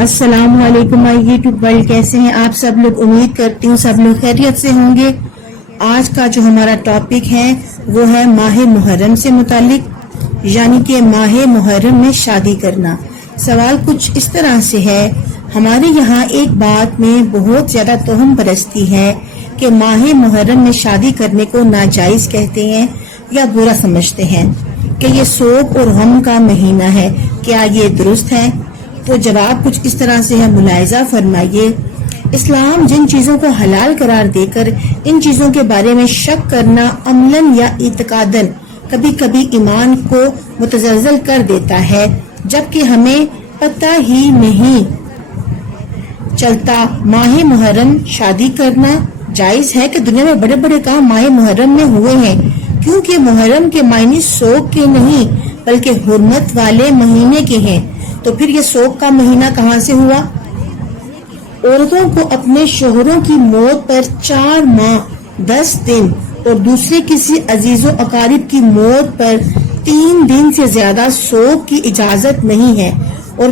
السلام علیکم مائی YouTube world, کیسے ہیں آپ سب لوگ؟ امید کرتی ہوں سب لوگ خیریت سے ہوں گے۔ آج کا جو ہمارا ٹاپک ہے وہ ہے ماہ محرم سے متعلق، یعنی کہ ماہ محرم میں شادی کرنا۔ سوال کچھ اس طرح سے ہے، ہمارے یہاں ایک بات میں بہت زیادہ توہم پرستی ہے کہ ماہ محرم میں شادی کرنے کو ناجائز کہتے ہیں یا برا سمجھتے ہیں کہ یہ سوگ اور غم کا مہینہ ہے۔ کیا یہ درست ہے؟ تو جواب کچھ اس طرح سے ہے، ملاحظہ فرمائیے۔ اسلام جن چیزوں کو حلال قرار دے کر ان چیزوں کے بارے میں شک کرنا عملاً یا اعتقاداً کبھی کبھی ایمان کو متزلزل کر دیتا ہے، جبکہ ہمیں پتہ ہی نہیں چلتا ماہ محرم شادی کرنا جائز ہے کہ دنیا میں بڑے بڑے کام ماہ محرم میں ہوئے ہیں، کیونکہ محرم کے معنی سوگ کے نہیں بلکہ حرمت والے مہینے کے ہیں۔ تو پھر یہ سوگ کا مہینہ کہاں سے ہوا؟ عورتوں کو اپنے شوہروں کی موت پر 4 ماہ 10 دن اور دوسرے کسی عزیز و اقارب کی موت پر 3 دن سے زیادہ سوگ کی اجازت نہیں ہے، اور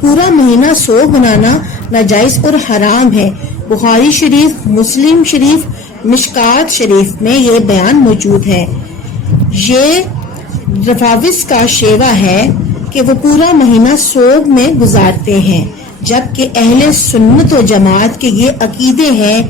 پورا مہینہ سوگ منانا ناجائز اور حرام ہے۔ بخاری شریف، مسلم شریف، مشکات شریف میں یہ بیان موجود ہے۔ یہ رفاوس کا شیوہ ہے کہ وہ پورا مہینہ سوگ میں گزارتے ہیں، جبکہ اہل سنت و جماعت کے یہ عقیدے ہیں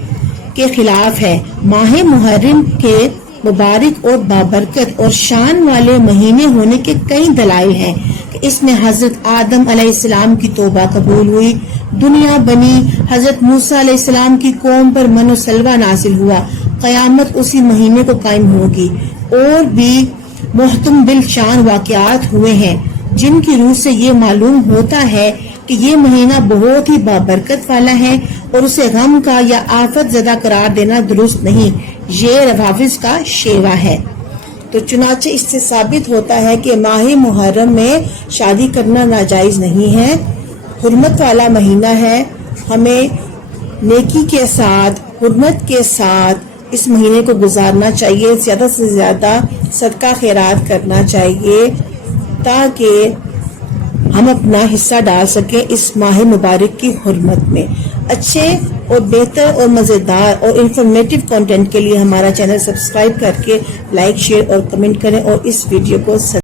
کے خلاف ہے۔ ماہ محرم کے مبارک اور بابرکت اور شان والے مہینے ہونے کے کئی دلائل ہیں کہ اس میں حضرت آدم علیہ السلام کی توبہ قبول ہوئی، دنیا بنی، حضرت موسیٰ علیہ السلام کی قوم پر من و سلوہ نازل ہوا، قیامت اسی مہینے کو قائم ہوگی، اور بھی محتم بالشان واقعات ہوئے ہیں جن کی روح سے یہ معلوم ہوتا ہے کہ یہ مہینہ بہت ہی بابرکت والا ہے اور اسے غم کا یا آفت زدہ قرار دینا درست نہیں۔ یہ روافظ کا شیوہ ہے۔ تو چنانچہ اس سے ثابت ہوتا ہے کہ ماہ محرم میں شادی کرنا ناجائز نہیں ہے، حرمت والا مہینہ ہے۔ ہمیں نیکی کے ساتھ، حرمت کے ساتھ اس مہینے کو گزارنا چاہیے، زیادہ سے زیادہ صدقہ خیرات کرنا چاہیے تاکہ ہم اپنا حصہ ڈال سکیں اس ماہ مبارک کی حرمت میں۔ اچھے اور بہتر اور مزیدار اور انفارمیٹیو کنٹینٹ کے لیے ہمارا چینل سبسکرائب کر کے لائک، شیئر اور کمنٹ کریں، اور اس ویڈیو کو